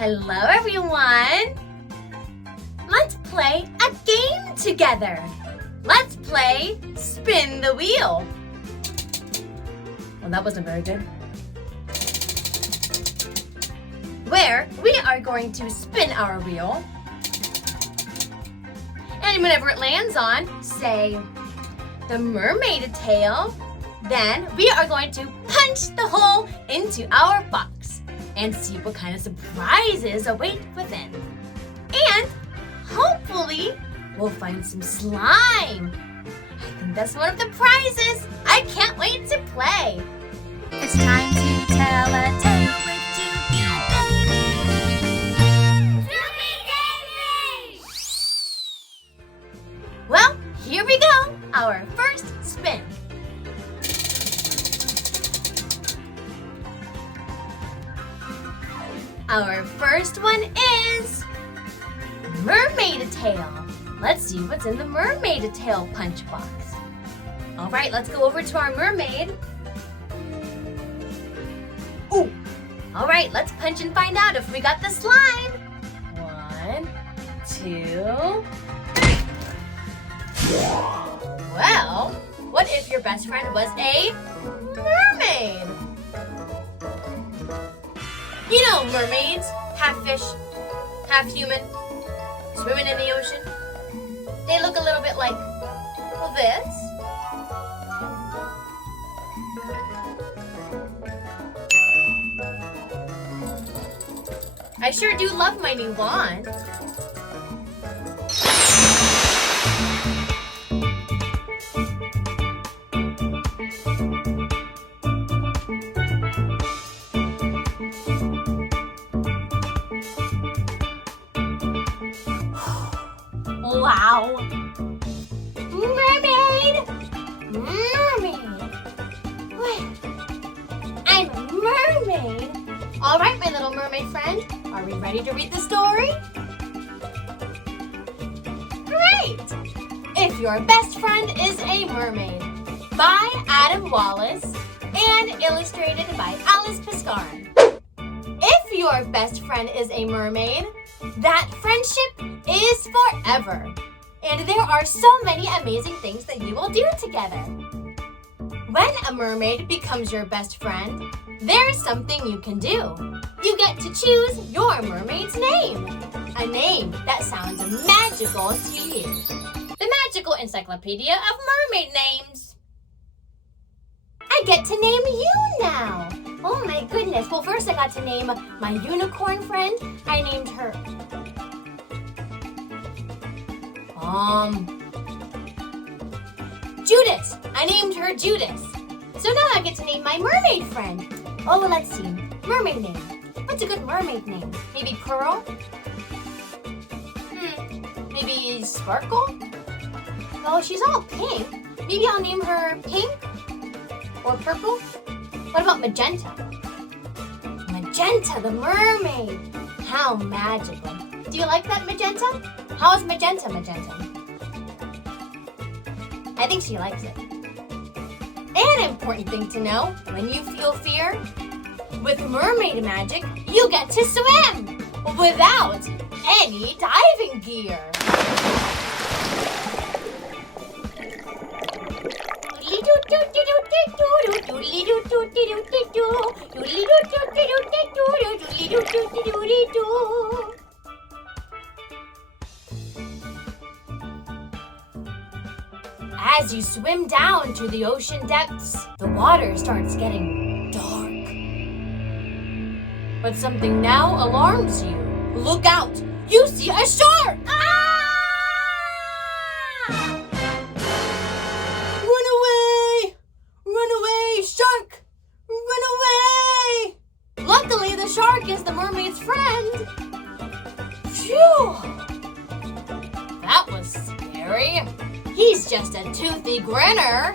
Hello everyone! Let's play a game together. Let's play Spin the Wheel. Well, that wasn't very good. Where we are going to spin our wheel. And whenever it lands on, say, the mermaid tail, then we are going to punch the hole into our box and see what kind of surprises await within. And hopefully, we'll find some slime. I think that's one of the prizes. I can't wait to play. It's time to tell a tale with Jukie Davie. Jukie Davie! Well, here we go. Our first spin. Our first one is mermaid tail. Let's see what's in the mermaid tail punch box. All right, let's go over to our mermaid. Ooh! All right, let's punch and find out if we got the slime. 1, 2. Well, what if your best friend was a mermaid? You know mermaids, half fish, half human, swimming in the ocean. They look a little bit like this. I sure do love my new wand. Wow! Mermaid! Mermaid! Well, I'm a mermaid! All right, my little mermaid friend, are we ready to read the story? Great! If Your Best Friend is a Mermaid by Adam Wallace and illustrated by Alice Piscarin. If your best friend is a mermaid, that friendship is forever. And there are so many amazing things that you will do together. When a mermaid becomes your best friend, there's something you can do. You get to choose your mermaid's name. A name that sounds magical to you. The Magical Encyclopedia of Mermaid Names. I get to name you now. Oh my goodness. Well, first I got to name my unicorn friend. I named her Judas. I named her Judas. So now I get to name my mermaid friend. Oh, well, let's see. Mermaid name. What's a good mermaid name? Maybe Pearl? Maybe Sparkle? Oh, she's all pink. Maybe I'll name her Pink or Purple. What about Magenta? Magenta, the mermaid. How magical. Do you like that, Magenta? How is Magenta? I think she likes it. An important thing to know, when you feel fear, with mermaid magic, you get to swim without any diving gear. As you swim down to the ocean depths, the water starts getting dark. But something now alarms you. Look out! You see a shark! Ah! Run away! Run away, shark! Run away! Luckily, the shark is the mermaid's friend. Phew! That was scary. He's just a toothy grinner.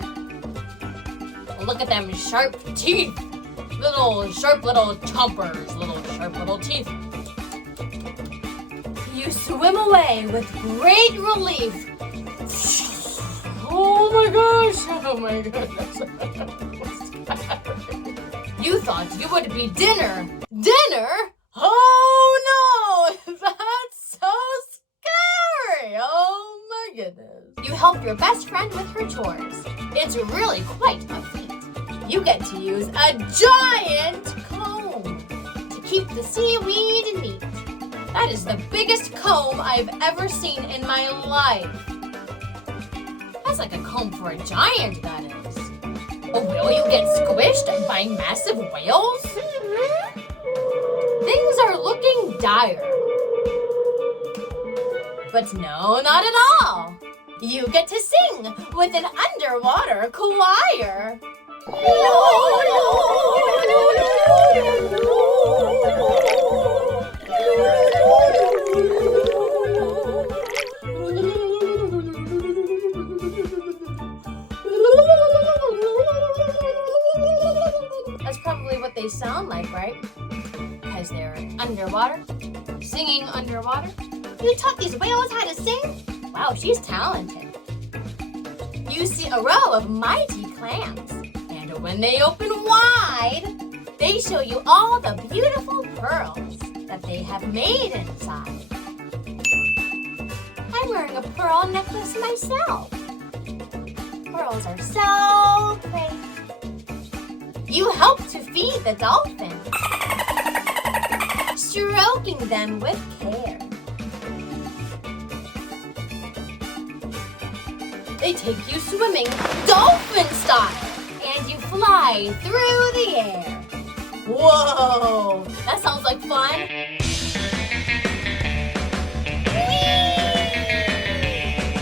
Look at them sharp teeth. Sharp little chompers, sharp little teeth. You swim away with great relief. Oh my gosh. You thought you would be dinner. Dinner? Oh help your best friend with her chores. It's really quite a feat. You get to use a giant comb to keep the seaweed neat. That is the biggest comb I've ever seen in my life. That's like a comb for a giant, that is. Oh, will you get squished by massive whales? Things are looking dire. But no, not at all. You get to sing with an underwater choir. That's probably what they sound like, right? Because they're underwater, singing underwater. You taught these whales how to sing? Wow, she's talented. You see a row of mighty clams, and when they open wide, they show you all the beautiful pearls that they have made inside. I'm wearing a pearl necklace myself. Pearls are so pretty. You help to feed the dolphins, stroking them with care. They take you swimming dolphin style, and you fly through the air. Whoa, that sounds like fun.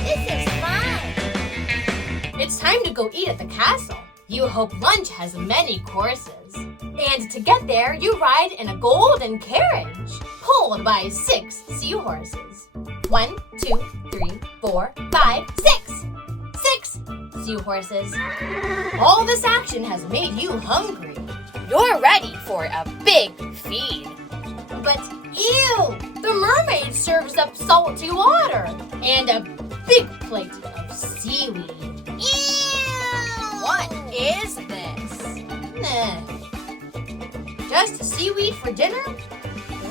This is fun. It's time to go eat at the castle. You hope lunch has many courses. And to get there, you ride in a golden carriage, pulled by 6 seahorses. 1, 2, 3, 4, 5, 6. 6 seahorses. All this action has made you hungry. You're ready for a big feed. But ew! The mermaid serves up salty water and a big plate of seaweed. Ew! What is this? Just seaweed for dinner?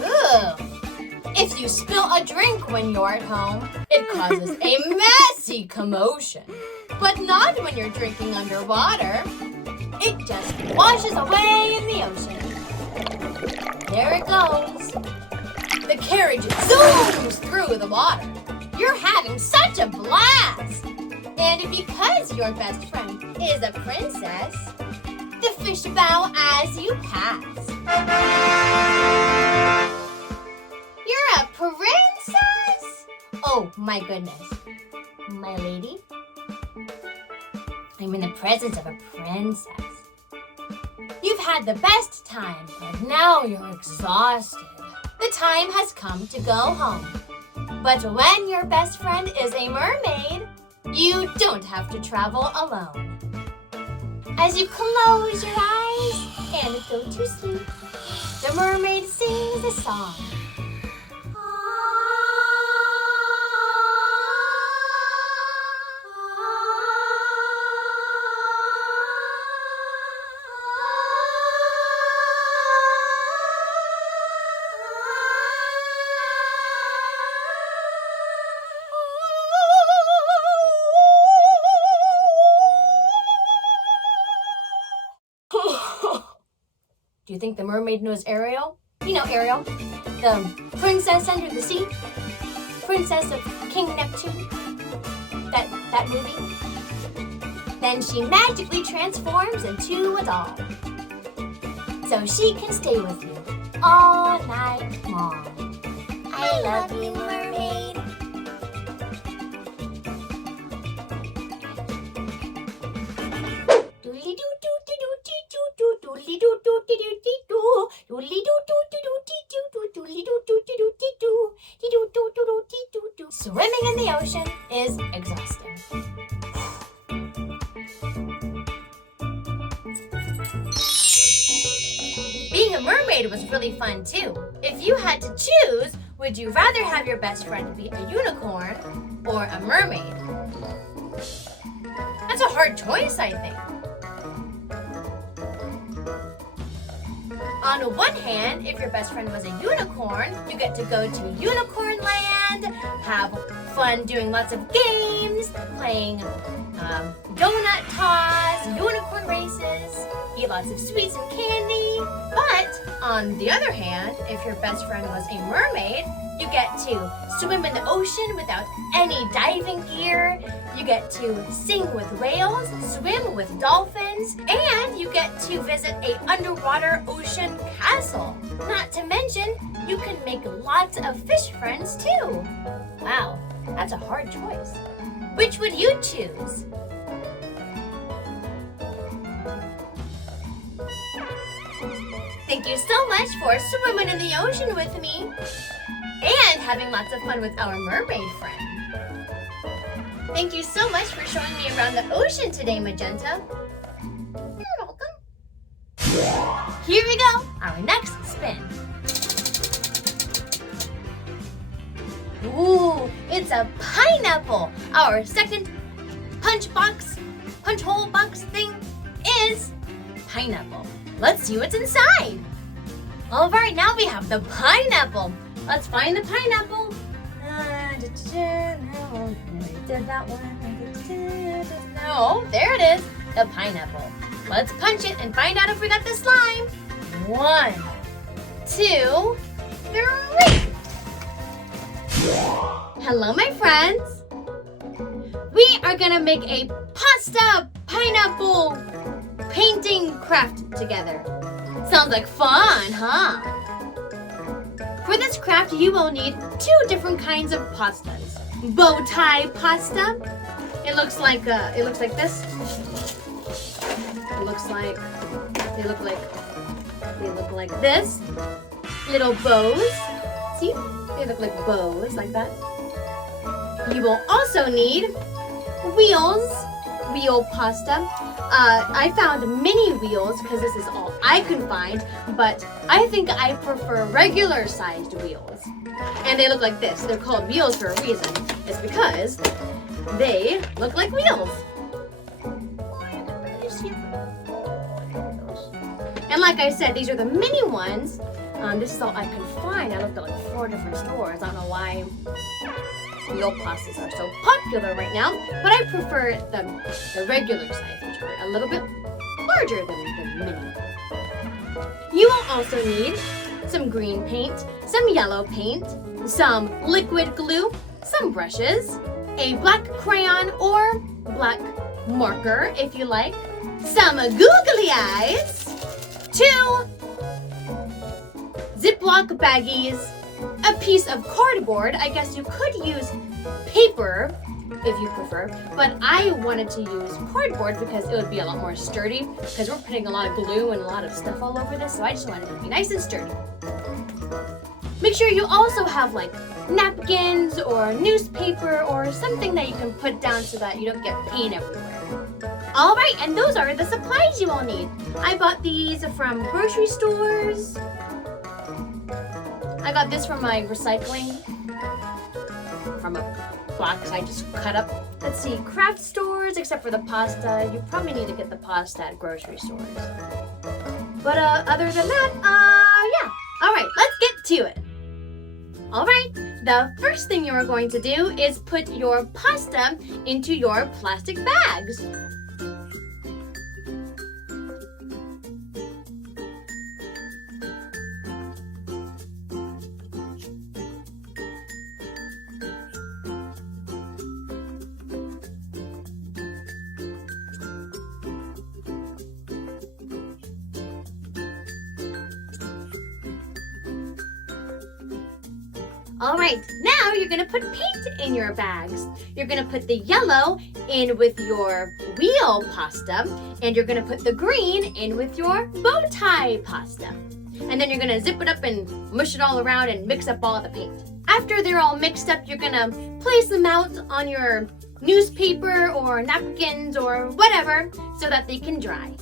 Ugh! If you spill a drink when you're at home, it causes a messy commotion. But not when you're drinking underwater. It just washes away in the ocean. There it goes. The carriage zooms through the water. You're having such a blast. And because your best friend is a princess, the fish bow as you pass. You're a princess? Oh my goodness. My lady? I'm in the presence of a princess. You've had the best time, but now you're exhausted. The time has come to go home. But when your best friend is a mermaid, you don't have to travel alone. As you close your eyes and go to sleep, the mermaid sings a song. Do you think the mermaid knows Ariel? You know Ariel, the princess under the sea, princess of King Neptune, that movie? Then she magically transforms into a doll, so she can stay with you all night long. I love you, mermaid. Swimming in the ocean is exhausting. Being a mermaid was really fun too. If you had to choose, would you rather have your best friend be a unicorn or a mermaid? That's a hard choice, I think. On one hand, if your best friend was a unicorn, you get to go to unicorn land, have fun doing lots of games, friends, playing donut toss, unicorn races, eat lots of sweets and candy. But on the other hand, if your best friend was a mermaid, you get to swim in the ocean without any diving gear. You get to sing with whales, swim with dolphins, and you get to visit a underwater ocean castle. Not to mention, you can make lots of fish friends too. Wow, that's a hard choice. Which would you choose? Thank you so much for swimming in the ocean with me and having lots of fun with our mermaid friend. Thank you so much for showing me around the ocean today, Magenta. You're welcome. Here we go, our next spin. Ooh, it's a pineapple. Our second punch hole box thing is pineapple. Let's see what's inside. All right, now we have the pineapple. Let's find the pineapple. Did that one. Oh, there it is, the pineapple. Let's punch it and find out if we got the slime. 1, 2, 3. Hello, my friends. We are gonna make a pasta pineapple painting craft together. Sounds like fun, huh? For this craft, you will need 2 different kinds of pastas. Bow tie pasta. It looks like this. They look like this. Little bows. See? They look like bows, like that. You will also need wheel pasta. I found mini wheels because this is all I could find, but I think I prefer regular sized wheels. And they look like this. They're called wheels for a reason. It's because they look like wheels. And like I said, these are the mini ones. This is all I could find. I looked at like 4 different stores. I don't know why wheel pastas are so popular right now, but I prefer the regular size, which are a little bit larger than the mini. You will also need some green paint, some yellow paint, some liquid glue, some brushes, a black crayon or black marker if you like, some googly eyes, 2 Ziploc baggies, a piece of cardboard. I guess you could use paper if you prefer, but I wanted to use cardboard because it would be a lot more sturdy because we're putting a lot of glue and a lot of stuff all over this, so I just wanted it to be nice and sturdy. Make sure you also have like napkins or newspaper or something that you can put down so that you don't get paint everywhere. All right, and those are the supplies you will need. I bought these from grocery stores. I got this from my recycling, from a box I just cut up. Let's see, craft stores, except for the pasta. You probably need to get the pasta at grocery stores. But other than that, yeah. All right, let's get to it. All right, the first thing you are going to do is put your pasta into your plastic bags. All right, now you're gonna put paint in your bags. You're gonna put the yellow in with your wheel pasta, and you're gonna put the green in with your bow tie pasta. And then you're gonna zip it up and mush it all around and mix up all the paint. After they're all mixed up, you're gonna place them out on your newspaper or napkins or whatever so that they can dry.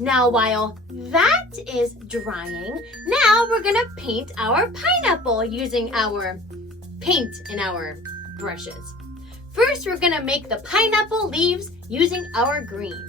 Now while that is drying, now we're gonna paint our pineapple using our paint in our brushes. First, we're gonna make the pineapple leaves using our green.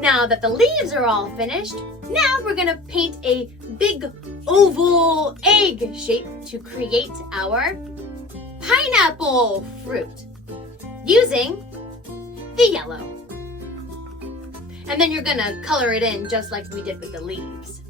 Now that the leaves are all finished, now we're gonna paint a big oval egg shape to create our pineapple fruit using the yellow. And then you're gonna color it in just like we did with the leaves.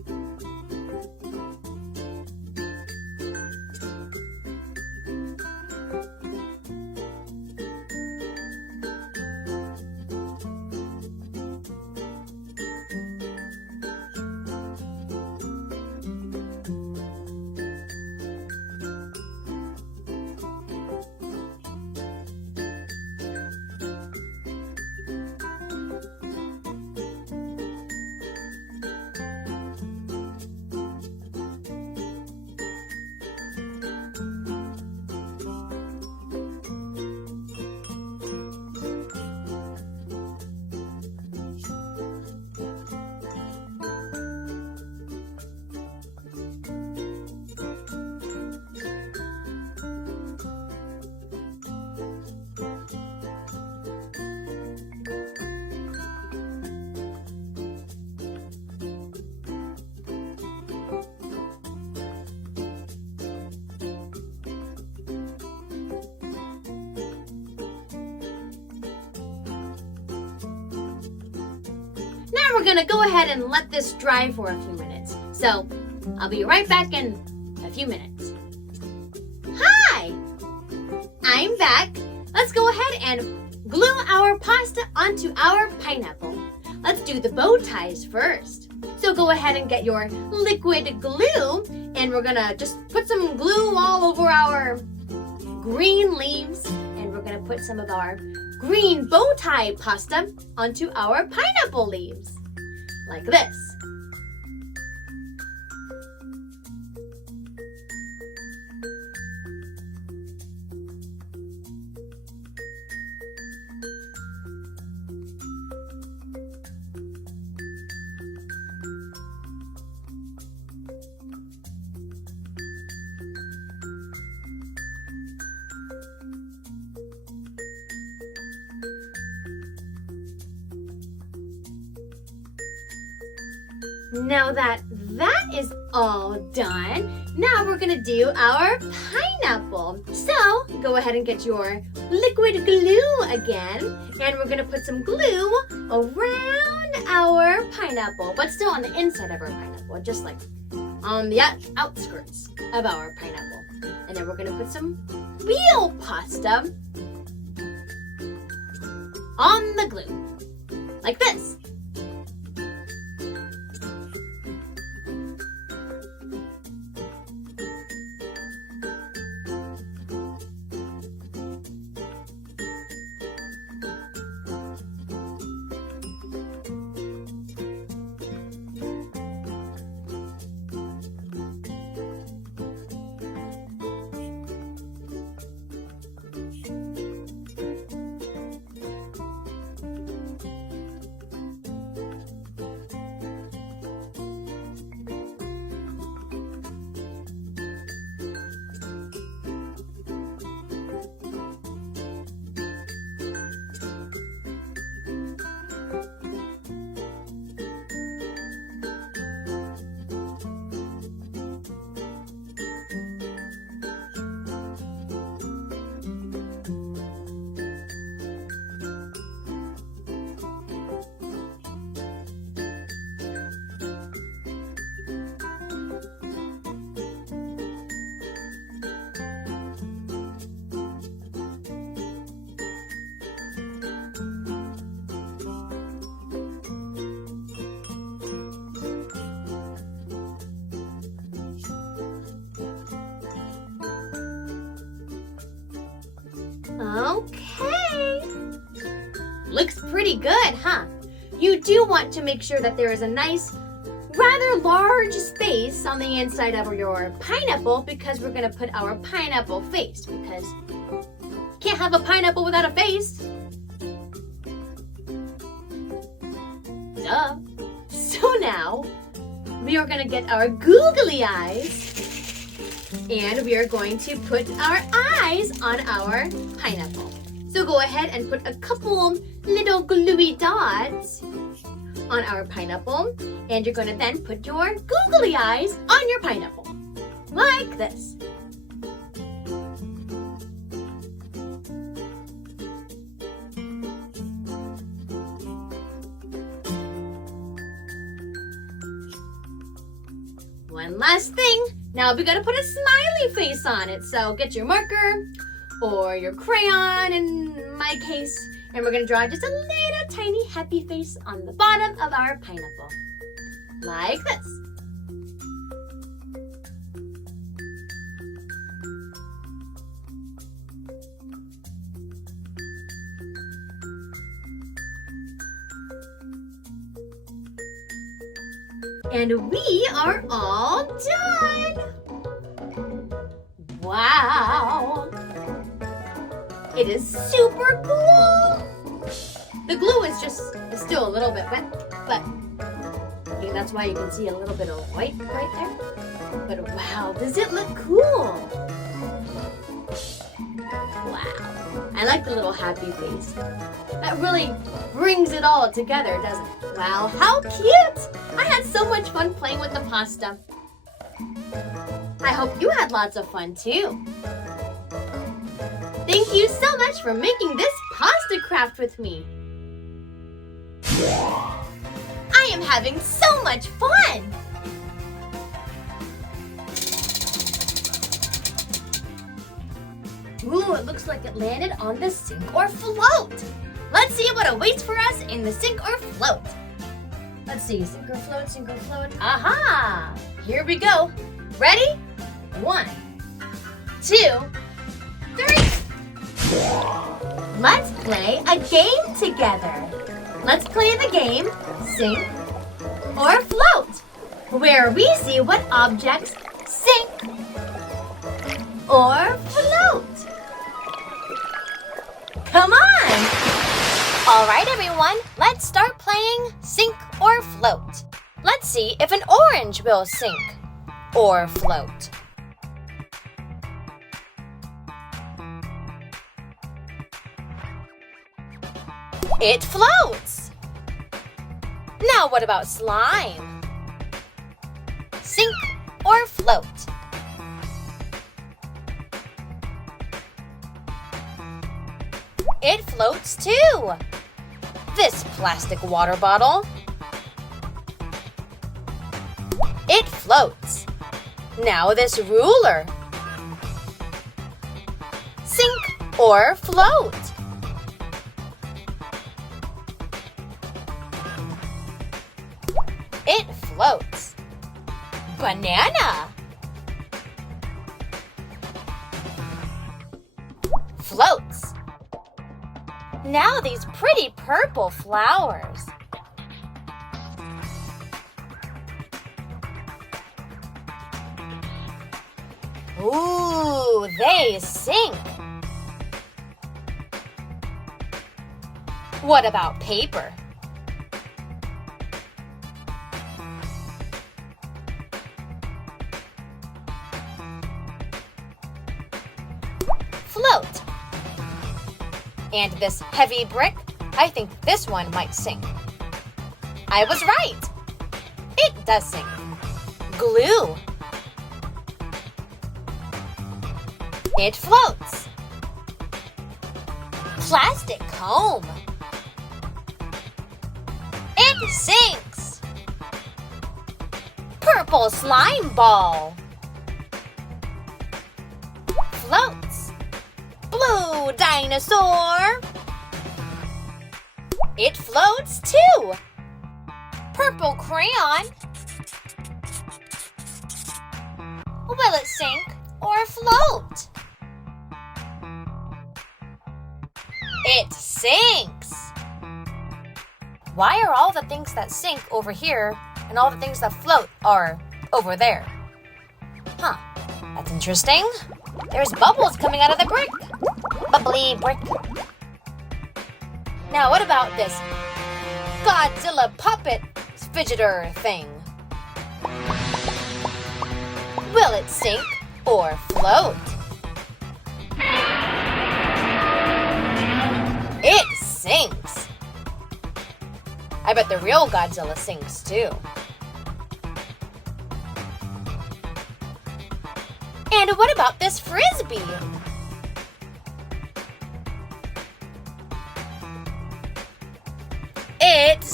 Now we're gonna go ahead and let this dry for a few minutes. So I'll be right back in a few minutes. Hi! I'm back. Let's go ahead and glue our pasta onto our pineapple. Let's do the bow ties first. So go ahead and get your liquid glue, and we're gonna just put some glue all over our green leaves, and we're gonna put some of our green bow tie pasta onto our pineapple leaves, like this. Now that is all done, now we're gonna do our pineapple. So go ahead and get your liquid glue again, and we're gonna put some glue around our pineapple, but still on the inside of our pineapple, just like on the outskirts of our pineapple. And then we're gonna put some real pasta on the glue, like this. Okay. Looks pretty good, huh? You do want to make sure that there is a nice, rather large space on the inside of your pineapple because we're going to put our pineapple face because you can't have a pineapple without a face. Duh. So now we are going to get our googly eyes and we are going to put our eyes on our pineapple. So go ahead and put a couple little gluey dots on our pineapple, and you're going to then put your googly eyes on your pineapple, like this. One last thing, now we got to put a smiley face on it, so get your marker or your crayon in my case, and we're going to draw just a little tiny happy face on the bottom of our pineapple, like this. And we are all done! Wow! It is super cool! The glue is still a little bit wet, but I think that's why you can see a little bit of white right there. But wow, does it look cool? Wow, I like the little happy face. That really brings it all together, doesn't it? Wow, how cute! I had so much fun playing with the pasta. I hope you had lots of fun too. Thank you so much for making this pasta craft with me. I am having so much fun! Ooh, it looks like it landed on the sink or float. Let's see what awaits for us in the sink or float. Let's see, sink or float, sink or float. Aha! Here we go. Ready? 1, 2, 3. Let's play a game together. Let's play the game sink or float, where we see what objects sink or float. Come on! All right, everyone, let's start playing sink or float. Let's see if an orange will sink or float. It floats. Now what about slime? Sink or float? It floats too. This plastic water bottle. It floats. Now this ruler. Sink or float? It floats. Banana. Floats. Now these pretty purple flowers. Ooh, they sink. What about paper? Float. And this heavy brick, I think this one might sink. I was right. It does sink. Glue. It floats. Plastic comb. It sinks. Purple slime ball. Floats. Blue dinosaur. It floats too. Purple crayon. Will it sink or float? It sinks. Why are all the things that sink over here and all the things that float are over there? Huh, that's interesting. There's bubbles coming out of the brick. Bubbly brick. Now what about this Godzilla puppet fidgeter thing? Will it sink or float? It sinks. I bet the real Godzilla sinks too. And what about this frisbee? It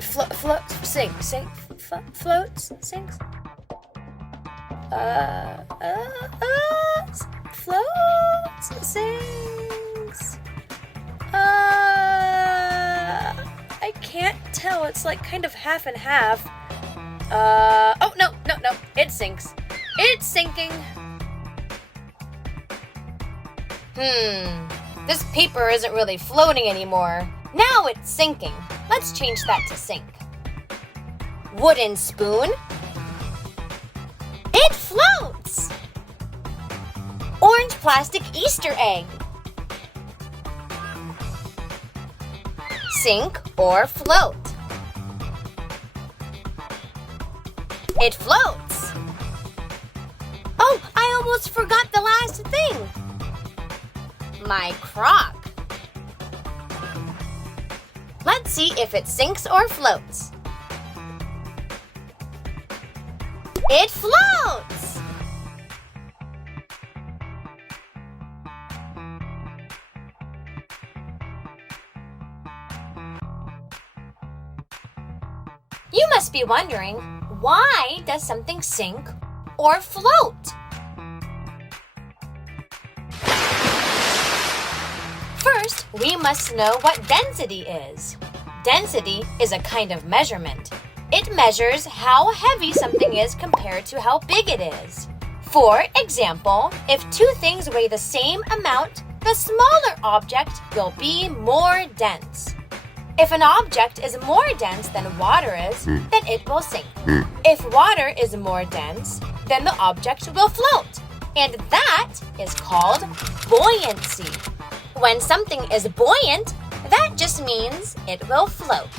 floats, sinks. Floats, sinks. Floats, sinks. I can't tell. It's like kind of half and half. Oh, no. It sinks. It's sinking. This paper isn't really floating anymore. Now it's sinking. Let's change that to sink. Wooden spoon. It floats. Orange plastic Easter egg. Sink or float? It floats. Oh, I almost forgot the last thing. My crock. Let's see if it sinks or floats. It floats! You must be wondering, why does something sink or float? First, we must know what density is. Density is a kind of measurement. It measures how heavy something is compared to how big it is. For example, if two things weigh the same amount, the smaller object will be more dense. If an object is more dense than water is, then it will sink. If water is more dense, then the object will float. And that is called buoyancy. When something is buoyant, that just means it will float.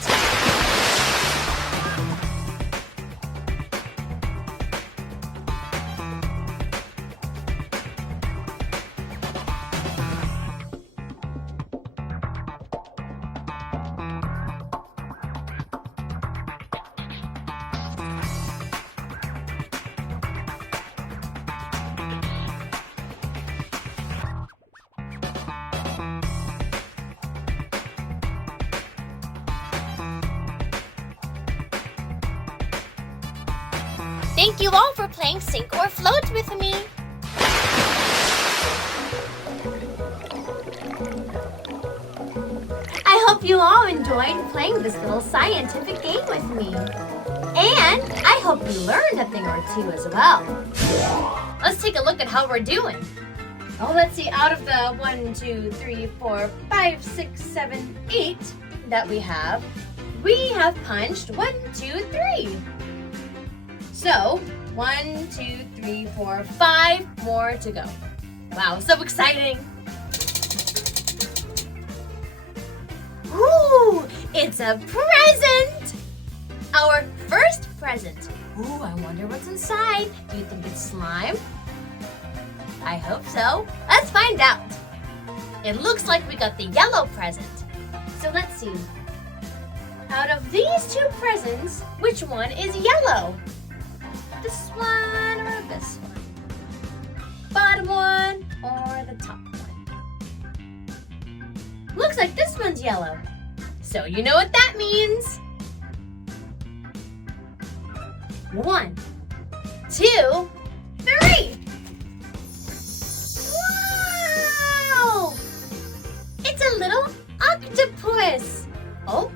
Thank you all for playing Sink or Float with me. I hope you all enjoyed playing this little scientific game with me. And I hope you learned a thing or two as well. Let's take a look at how we're doing. Oh, let's see, out of the 1, 2, 3, 4, 5, 6, 7, 8 that we have punched 1, 2, 3. So, 1, 2, 3, 4, 5 more to go. Wow, so exciting! Ooh, it's a present! Our first present. Ooh, I wonder what's inside. Do you think it's slime? I hope so. Let's find out. It looks like we got the yellow present. So let's see. Out of these two presents, which one is yellow? This one or this one? Bottom one or the top one? Looks like this one's yellow. So you know what that means. 1, 2, 3. Wow! It's a little octopus. Oh.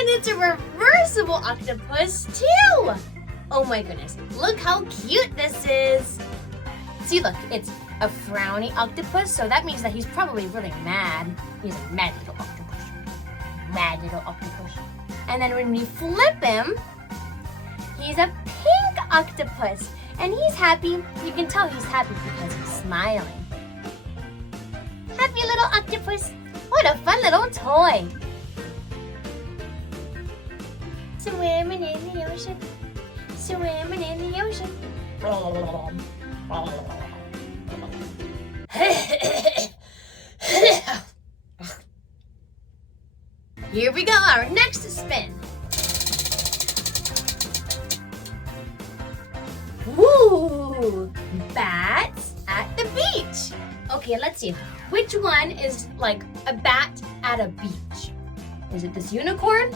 And it's a reversible octopus too. Oh my goodness, look how cute this is. See, look, it's a frowny octopus, so that means that he's probably really mad. He's a mad little octopus. Mad little octopus. And then when we flip him, he's a pink octopus. And he's happy. You can tell he's happy because he's smiling. Happy little octopus. What a fun little toy. Swimming in the ocean. Swimming in the ocean. Here we go, our next spin. Woo! Bats at the beach. Okay, let's see. Which one is like a bat at a beach? Is it this unicorn?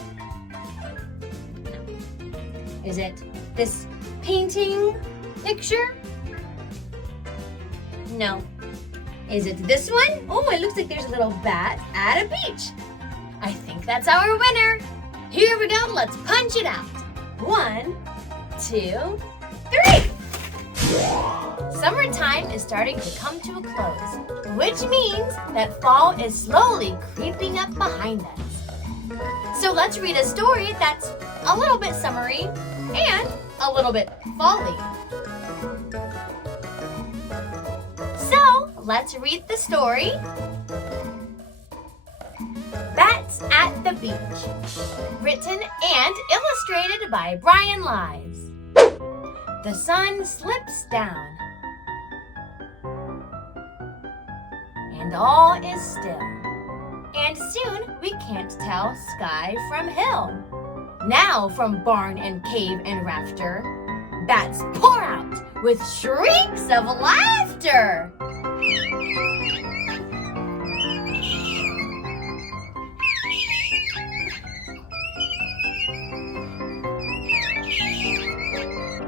No. Is it this painting picture? No. Is it this one? Oh, it looks like there's a little bat at a beach. I think that's our winner. Here we go, let's punch it out. 1, 2, 3. Summertime is starting to come to a close, which means that fall is slowly creeping up behind us. So let's read a story that's a little bit summery and a little bit fall-y. So let's read the story. Bats at the Beach, written and illustrated by Brian Lives. The sun slips down, and all is still, and soon we can't tell sky from hill. Now from barn and cave and rafter, bats pour out with shrieks of laughter.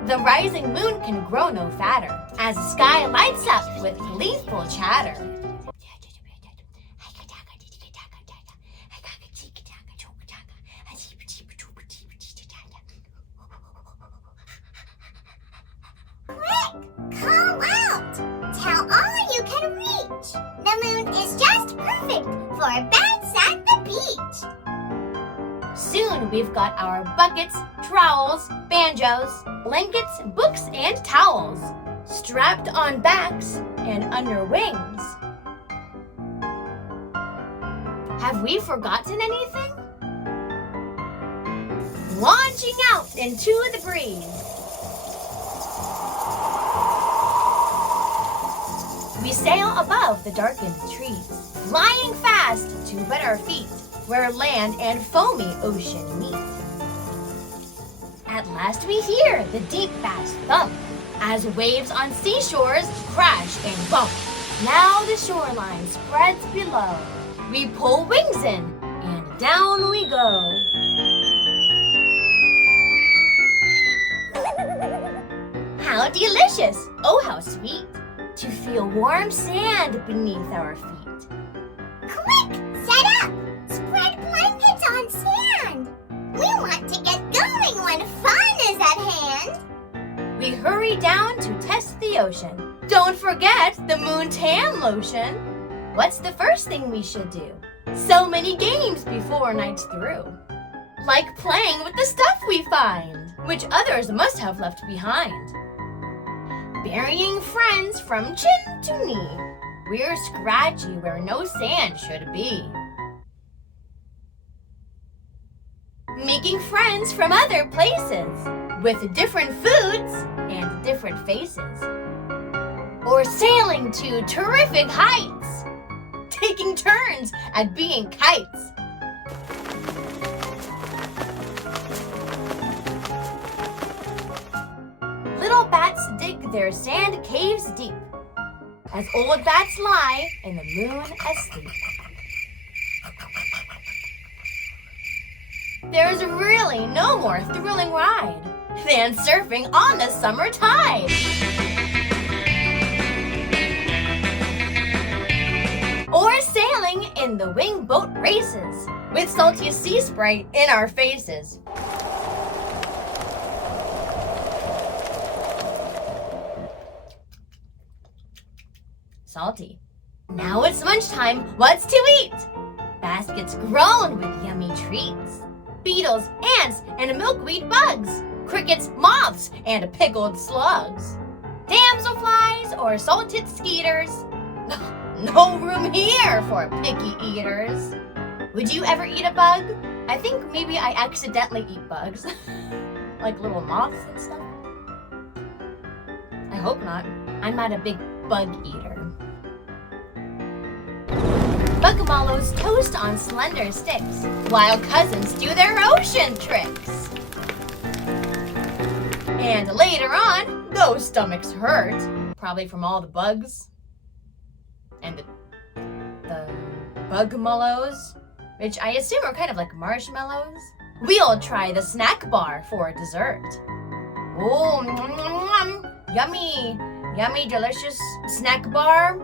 The rising moon can grow no fatter as the sky lights up with gleeful chatter. Quick, call out! Tell all you can reach. The moon is just perfect for bats at the beach. Soon we've got our buckets, trowels, banjos, blankets, books, and towels, strapped on backs and under wings. Have we forgotten anything? Launching out into the breeze, we sail above the darkened trees, flying fast to wet our feet where land and foamy ocean meet. At last we hear the deep bass thump as waves on seashores crash and bump. Now the shoreline spreads below. We pull wings in and down we go. How delicious, oh how sweet, to feel warm sand beneath our feet. Quick, set up! Spread blankets on sand. We want to get going when fun is at hand. We hurry down to test the ocean. Don't forget the moon tan lotion. What's the first thing we should do? So many games before night's through. Like playing with the stuff we find, which others must have left behind. Burying friends from chin to knee. We're scratchy where no sand should be. Making friends from other places with different foods and different faces. Or sailing to terrific heights, taking turns at being kites. Little bats dig their sand caves deep as old bats lie in the moon asleep. There's really no more thrilling ride than surfing on the summer tide. Or sailing in the wingboat races with salty sea spray in our faces. salty. Now it's lunchtime. What's to eat? Baskets grown with yummy treats. Beetles, ants, and milkweed bugs. Crickets, moths, and pickled slugs. Damselflies or salted skeeters. No room here for picky eaters. Would you ever eat a bug? I think maybe I accidentally eat bugs. Like little moths and stuff. I hope not. I'm not a big bug eater. Bugmallows toast on slender sticks, while cousins do their ocean tricks. And later on, those stomachs hurt, probably from all the bugs. And the bugmallows, which I assume are kind of like marshmallows. We'll try the snack bar for dessert. Oh, yummy, yummy, delicious snack bar.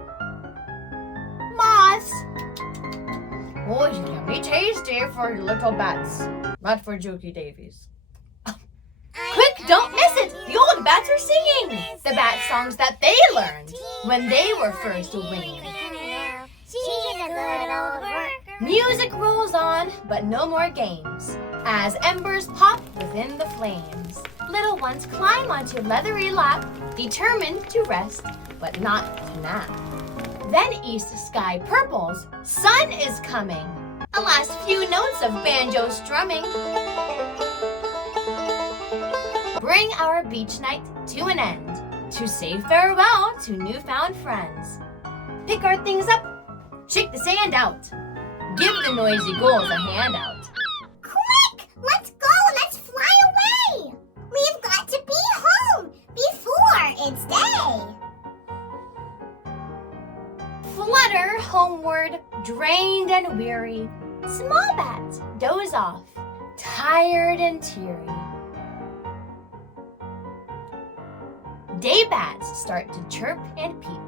Moths. Oh, yummy tasty for little bats, not for Jukie Davies. Quick, don't miss it! The old bats are singing the bat songs that they learned when they were first winging. She's a good old worker. Music rolls on, but no more games, as embers pop within the flames. Little ones climb onto leathery lap, determined to rest, but not to nap. Then east sky purples, sun is coming. A last few notes of banjo strumming bring our beach night to an end, to say farewell to newfound friends. Pick our things up, shake the sand out, give the noisy gulls a handout. Quick! Let's go! Let's fly away! We've got to be home before it's day. Flutter homeward, drained and weary. Small bats doze off, tired and teary. Day bats start to chirp and peep.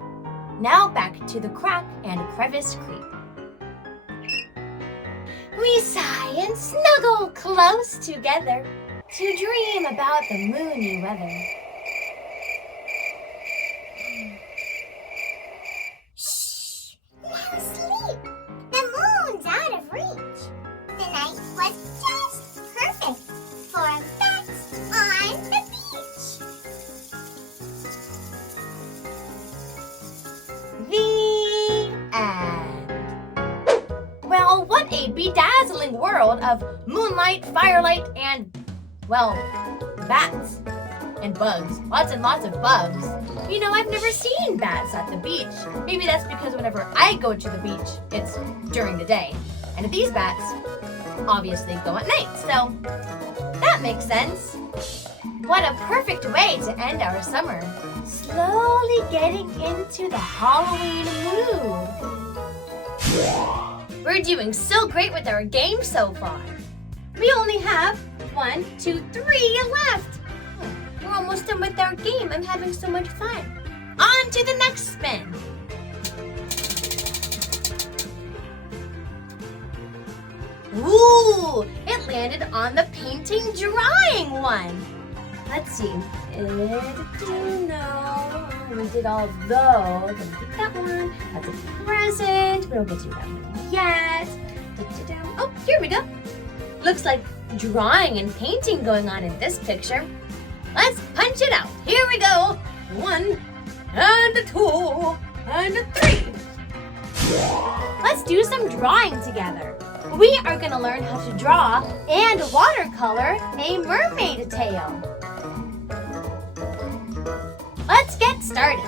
Now back to the crack and crevice creep. We sigh and snuggle close together to dream about the moony weather. Shh! Now sleep! The moon's out of reach. The night was just perfect for bats on the beach. The end. Well, what a bedazzling world of moonlight, firelight, and, well, bats and bugs. Lots and lots of bugs. You know, I've never seen bats at the beach. Maybe that's because whenever I go to the beach, it's during the day. And these bats obviously go at night, so that makes sense. What a perfect way to end our summer. Slowly getting into the Halloween mood. We're doing so great with our game so far. We only have 1, 2, 3 left. We're almost done with our game. I'm having so much fun. On to the next spin. Ooh, it landed on the painting drawing one. Let's see. No, we did all of those. Let me take that one. That's a present. We don't get to do that one yet. Oh, here we go. Looks like drawing and painting going on in this picture. Let's punch it out. Here we go. 1 and a 2 and a 3. Let's do some drawing together. We are going to learn how to draw and watercolor a mermaid tail. Let's get started.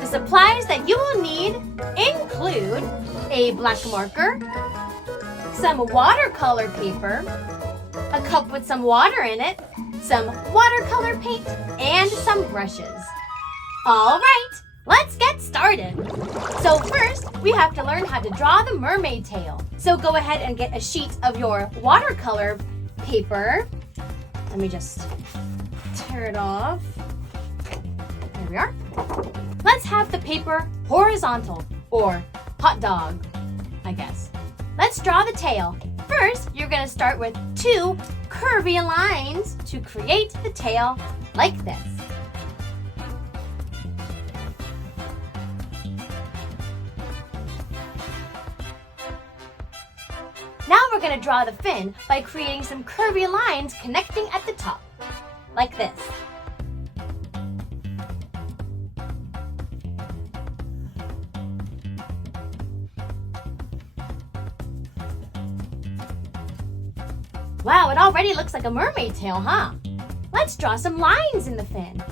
The supplies that you will need include a black marker, some watercolor paper, a cup with some water in it, some watercolor paint, and some brushes. All right, let's get started. So first, we have to learn how to draw the mermaid tail. So go ahead and get a sheet of your watercolor paper. Let me just tear it off. Here we are. Let's have the paper horizontal, or hot dog, I guess. Let's draw the tail. First, you're going to start with 2 curvy lines to create the tail like this. Now we're going to draw the fin by creating some curvy lines connecting at the top, like this. Wow, it already looks like a mermaid tail, huh? Let's draw some lines in the fin.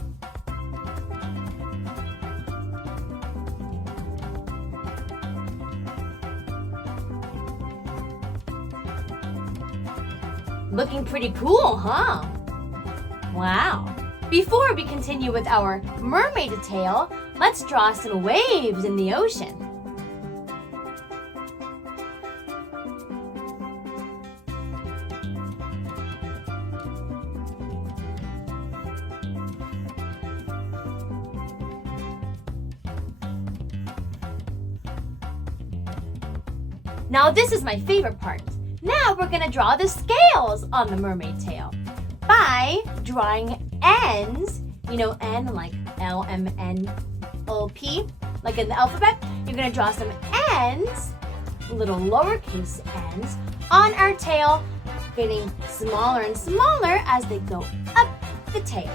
Looking pretty cool, huh? Wow. Before we continue with our mermaid tail, let's draw some waves in the ocean. Now this is my favorite part. Now we're going to draw the scales on the mermaid tail by drawing ends. You know N like L-M-N-O-P, like in the alphabet. You're going to draw some ends, little lowercase ends, on our tail, getting smaller and smaller as they go up the tail,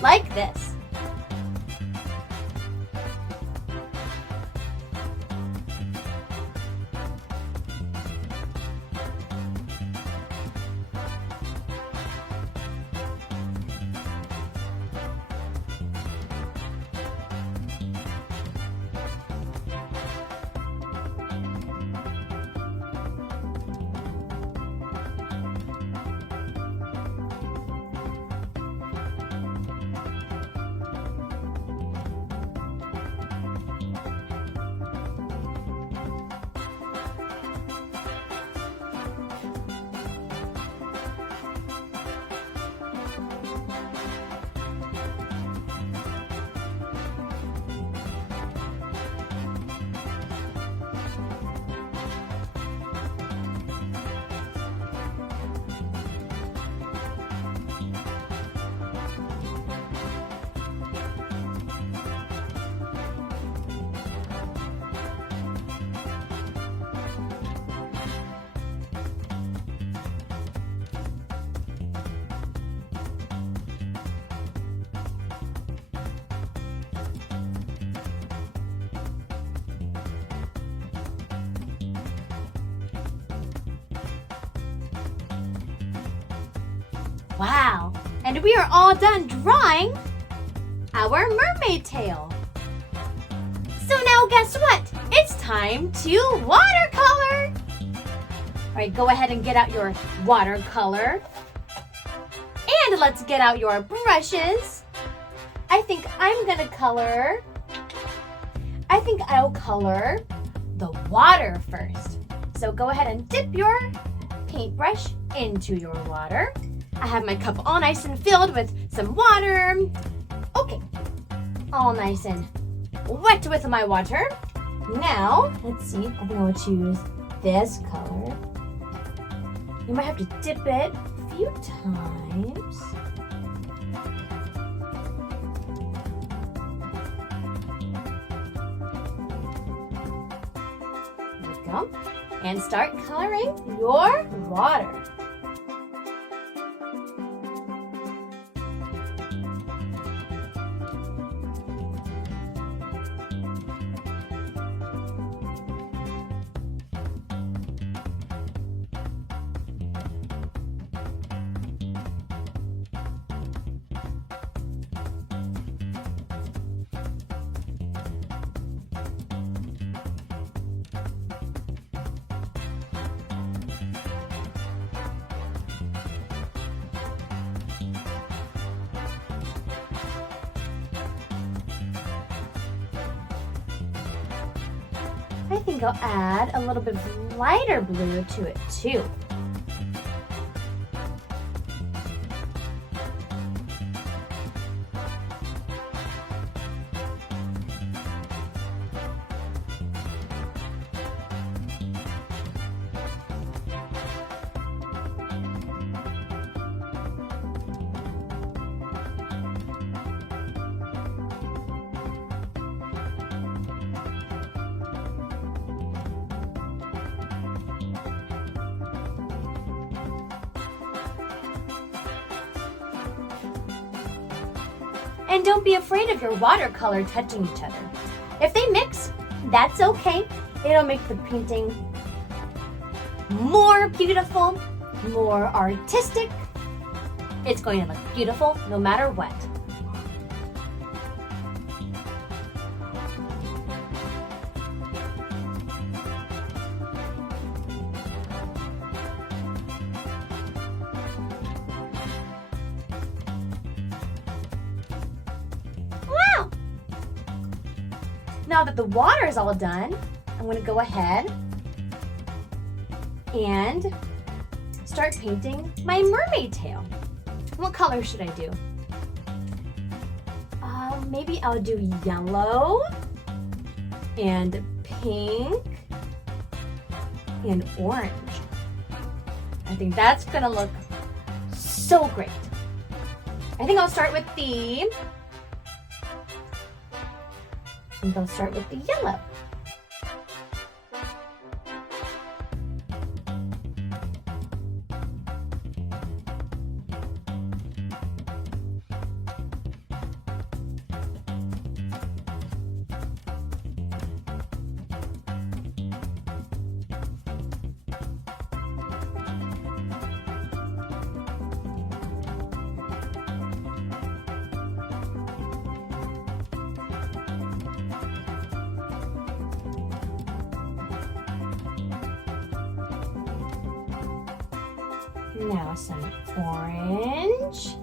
like this. Wow, and we are all done drawing our mermaid tail. So now guess what? It's time to watercolor. All right, go ahead and get out your watercolor. And let's get out your brushes. I think I'll color the water first. So go ahead and dip your paintbrush into your water. I have my cup all nice and filled with some water. Okay, all nice and wet with my water. Now, let's see, I think I'll choose this color. You might have to dip it a few times. There we go. And start coloring your water. I think I'll add a little bit of lighter blue to it too. And don't be afraid of your watercolor touching each other. If they mix, that's okay. It'll make the painting more beautiful, more artistic. It's going to look beautiful no matter what. Wow! Now that the water is all done, I'm going to go ahead and start painting my mermaid tail. What color should I do? Maybe I'll do yellow and pink and orange. I think that's gonna look so great. I think I'll start with the yellow. Now some orange.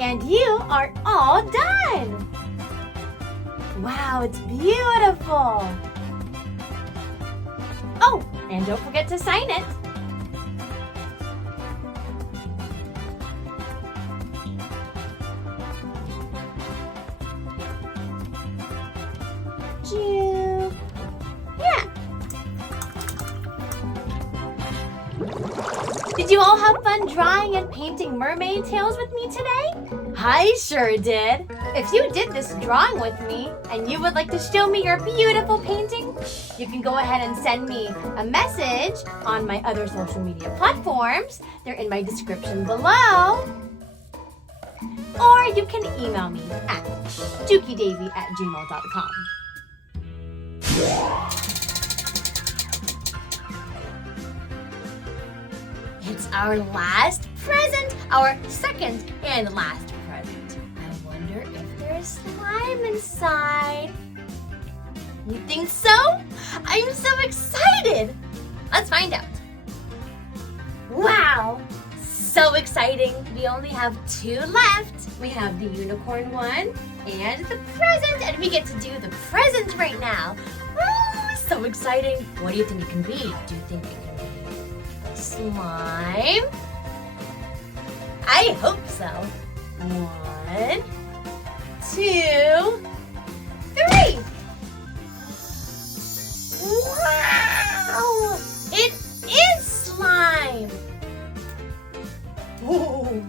And you are all done! Wow, it's beautiful! Oh, and don't forget to sign it. Juke. Yeah. Did you all have fun drawing and painting mermaid tails with me today? I sure did. If you did this drawing with me and you would like to show me your beautiful painting, you can go ahead and send me a message on my other social media platforms. They're in my description below. Or you can email me at jukiedavie@gmail.com. It's our last present, our second and last present. I wonder if there's slime inside. You think so? I'm so excited! Let's find out. Wow! So exciting! We only have 2 left. We have the unicorn one and the present, and we get to do the present right now. Oh, so exciting! What do you think it can be? Do you think it can be slime? I hope so. 1, 2, 3. Wow! It is slime! Ooh,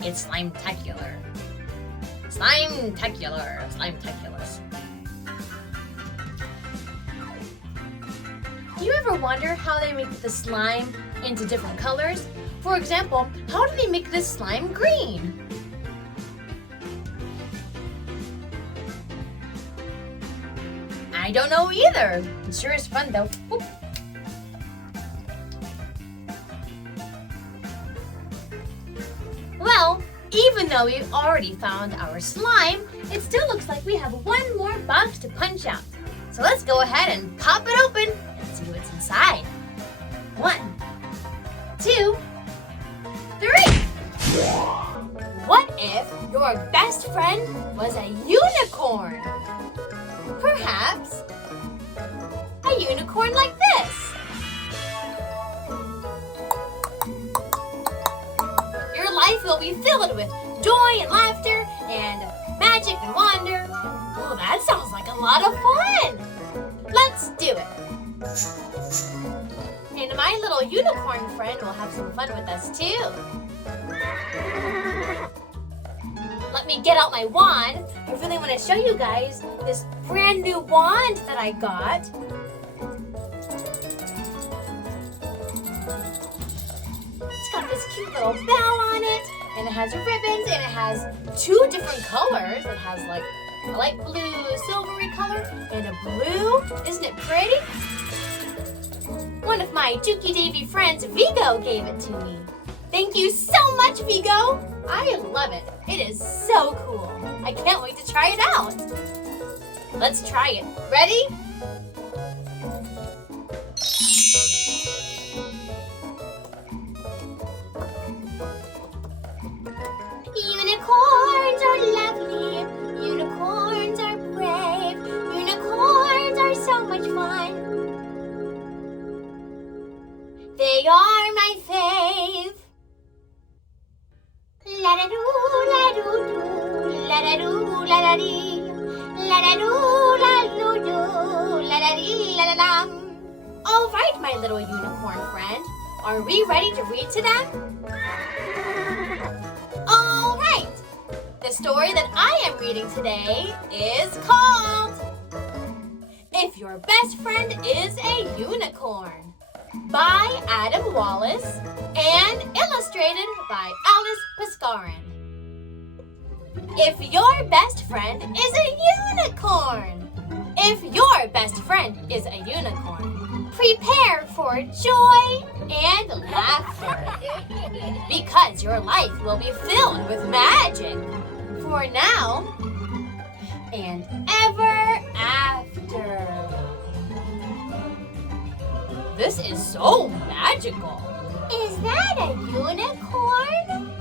it's slime-tacular. Slime-tacular. Slime-taculous. Do you ever wonder how they make the slime into different colors? For example, how do they make this slime green? I don't know either. It sure is fun though. Oop. Well, even though we've already found our slime, it still looks like we have one more box to punch out. So let's go ahead and pop it open and see what's inside. 1, 2, 3. What if your best friend was a unicorn? Perhaps a unicorn like this. Your life will be filled with joy and laughter and magic and wonder. Oh, that sounds like a lot of fun. Let's do it. And my little unicorn friend will have some fun with us too. Let me get out my wand. I really want to show you guys this brand new wand that I got. It's got this cute little bell on it, and it has ribbons, and it has 2 different colors. It has like a light blue, silvery color, and a blue. Isn't it pretty? One of my Jukie Davie friends, Vigo, gave it to me. Thank you so much, Vigo. I love it. It is so cool. I can't wait to try it out. Let's try it. Ready? Unicorns are lovely. Unicorns are brave. Unicorns are so much fun. They are my fave. La da doo, la doo doo, la da doo, la da dee, la da doo, la doo doo, la da dee, la da dum. All right, my little unicorn friend, are we ready to read to them? All right, the story that I am reading today is called If Your Best Friend is a Unicorn, by Adam Wallace and illustrated by Alice Piscarin. If your best friend is a unicorn. If your best friend is a unicorn, prepare for joy and laughter, because your life will be filled with magic for now and ever after. This is so magical. Is that a unicorn?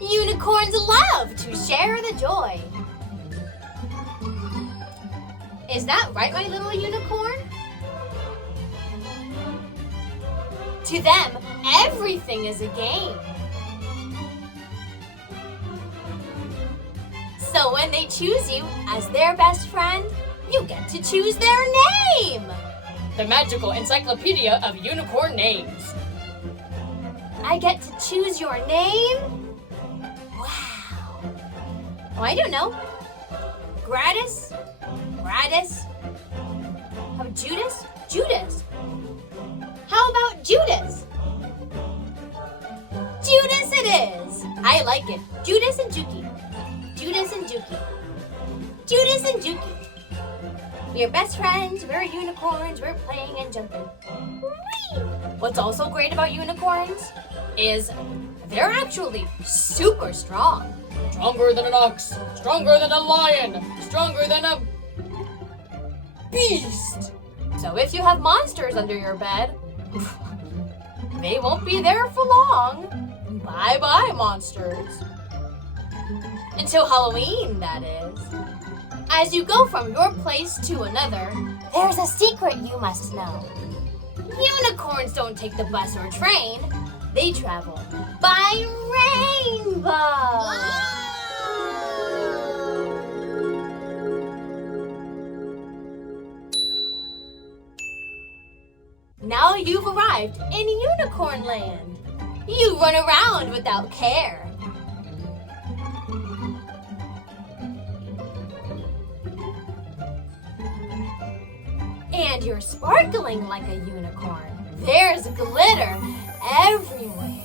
Unicorns love to share the joy. Is that right, my little unicorn? To them, everything is a game. So when they choose you as their best friend, you get to choose their name. the magical encyclopedia of unicorn names. I get to choose your name? Wow. Oh, I don't know. Gradus? Gradus? How about Judas? Judas. How about Judas? Judas it is. I like it. Judas and Jukie. Judas and Jukie. Judas and Jukie. We are best friends. We're unicorns. We're playing and jumping. Whee! What's also great about unicorns is they're actually super strong. Stronger than an ox, stronger than a lion, stronger than a beast. So if you have monsters under your bed, they won't be there for long. Bye-bye, monsters. Until Halloween, that is. As you go from your place to another, there's a secret you must know. Unicorns don't take the bus or train. They travel by rainbow. Now you've arrived in Unicorn Land. You run around without care. And you're sparkling like a unicorn. There's glitter everywhere.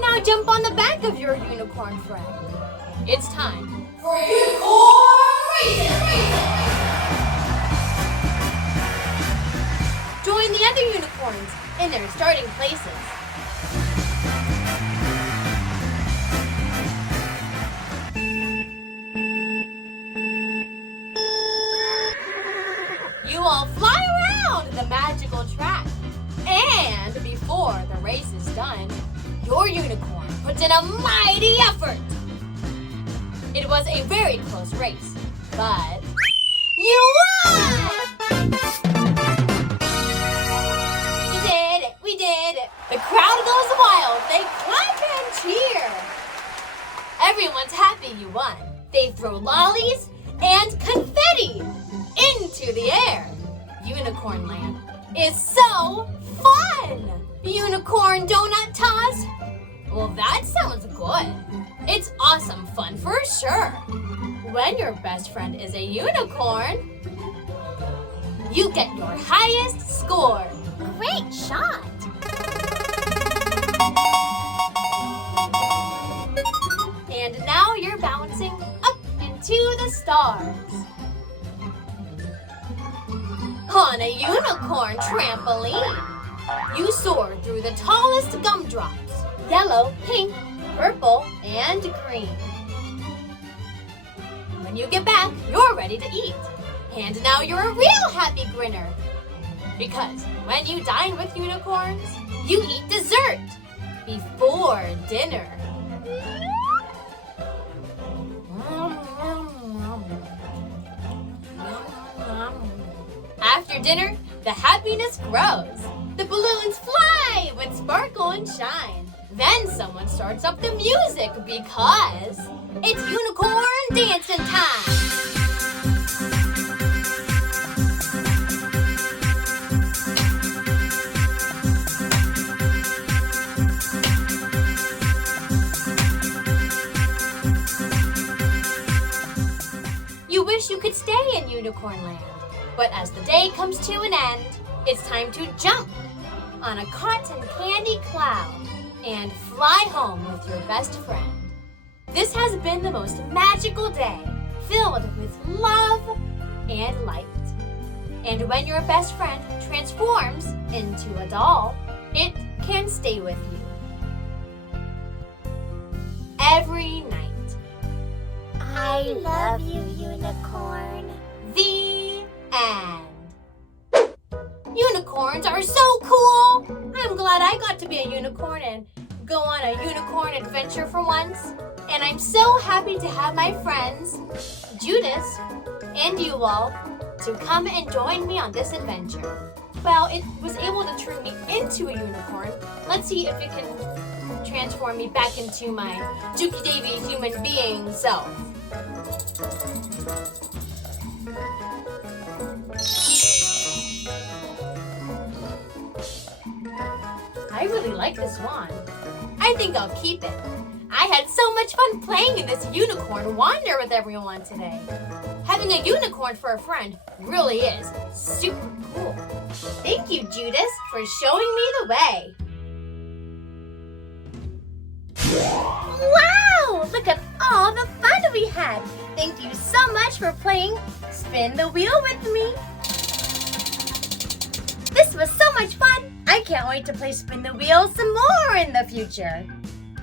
Now jump on the back of your unicorn friend. It's time for unicorn racing! Join the other unicorns in their starting places. You all fly around the magical track. And before the race is done, your unicorn puts in a mighty effort. It was a very close race, but you won! We did it! The crowd goes wild. They clap and cheer. Everyone's happy you won. They throw lollies and confetti into the air. Unicorn Land is so fun! Unicorn donut toss? Well, that sounds good. It's awesome fun for sure. When your best friend is a unicorn, you get your highest score. Great shot! And now you're bouncing up into the stars. On a unicorn trampoline, you soar through the tallest gumdrops, yellow, pink, purple, and green. When you get back, you're ready to eat. And now you're a real happy grinner. Because when you dine with unicorns, you eat dessert before dinner. After dinner, the happiness grows. The balloons fly with sparkle and shine. Then someone starts up the music because it's unicorn dancing time. You wish you could stay in Unicorn Land, but as the day comes to an end, it's time to jump on a cotton candy cloud and fly home with your best friend. This has been the most magical day, filled with love and light. And when your best friend transforms into a doll, it can stay with you every night. I love you, unicorn. The end. Unicorns are so cool! I'm glad I got to be a unicorn and go on a unicorn adventure for once. And I'm so happy to have my friends, Judas and you all, to come and join me on this adventure. Well, it was able to turn me into a unicorn. Let's see if it can transform me back into my Jukie Davie human being self. really like this wand. I think I'll keep it. I had so much fun playing in this unicorn wander with everyone today. Having a unicorn for a friend really is super cool. Thank you, Judas, for showing me the way. Wow! Look at all the fun we had. Thank you so much for playing Spin the Wheel with me. This was so much fun. I can't wait to play Spin the Wheel some more in the future.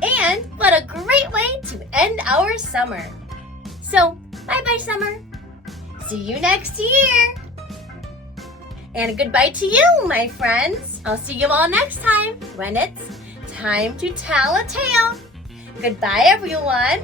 And what a great way to end our summer. So, bye-bye, summer. See you next year. And goodbye to you, my friends. I'll see you all next time when it's time to tell a tale. Goodbye, everyone.